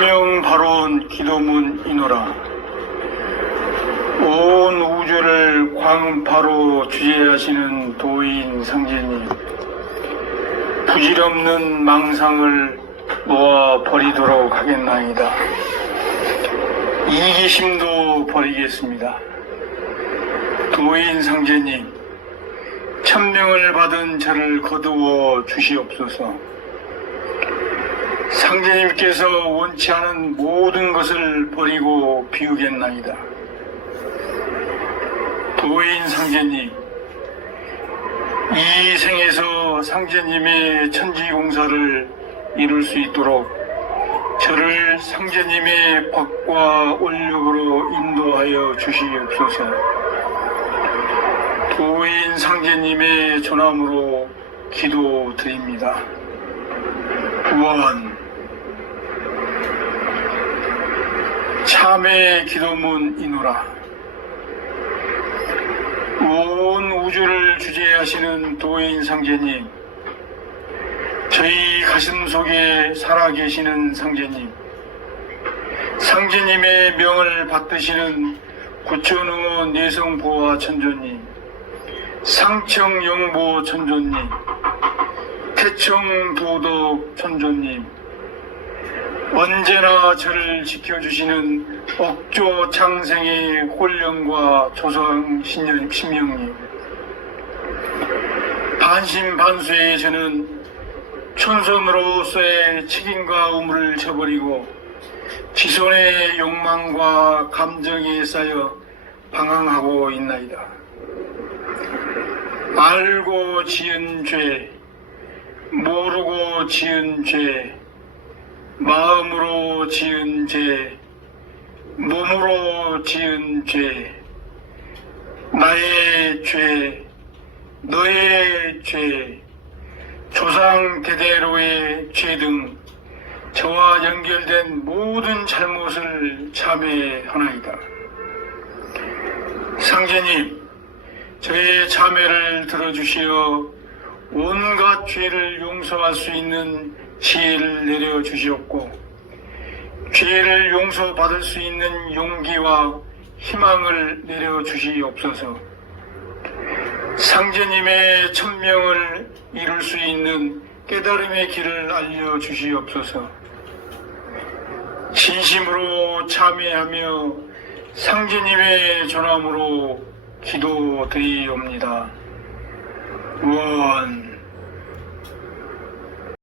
천명 바로온 기도문 이노라. 온 우주를 광파로 주재하시는 도인 상제님 부질없는 망상을 놓아 버리도록 하겠나이다. 이기심도 버리겠습니다. 도인 상제님 천명을 받은 저를 거두어 주시옵소서 상제님께서 원치 않은 모든 것을 버리고 비우겠나이다. 도인 상제님, 이 생에서 상제님의 천지공사를 이룰 수 있도록 저를 상제님의 법과 원력으로 인도하여 주시옵소서. 도인 상제님의 전함으로 기도드립니다. 원 참의 기도문 이노라. 온 우주를 주재하시는 도인 상제님 저희 가슴 속에 살아계시는 상제님 상제님의 명을 받드시는 구천응어 내성보화 천조님 상청영보 천조님 태청도덕 천조님 언제나 저를 지켜주시는 억조 창생의 홀령과 조성 신령, 심령님 반신반수의 저는 촌선으로서의 책임과 의무를 저버리고 지손의 욕망과 감정에 쌓여 방황하고 있나이다. 알고 지은 죄, 모르고 지은 죄, 마음으로 지은 죄, 몸으로 지은 죄, 나의 죄, 너의 죄, 조상 대대로의 죄 등 저와 연결된 모든 잘못을 참회하나이다. 상제님, 저의 참회를 들어주시어 온갖 죄를 용서할 수 있는 지혜를 내려 주시옵고 죄를 용서받을 수 있는 용기와 희망을 내려 주시옵소서. 상제님의 천명을 이룰 수 있는 깨달음의 길을 알려 주시옵소서. 진심으로 참회하며 상제님의 전함으로 기도드리옵니다. 원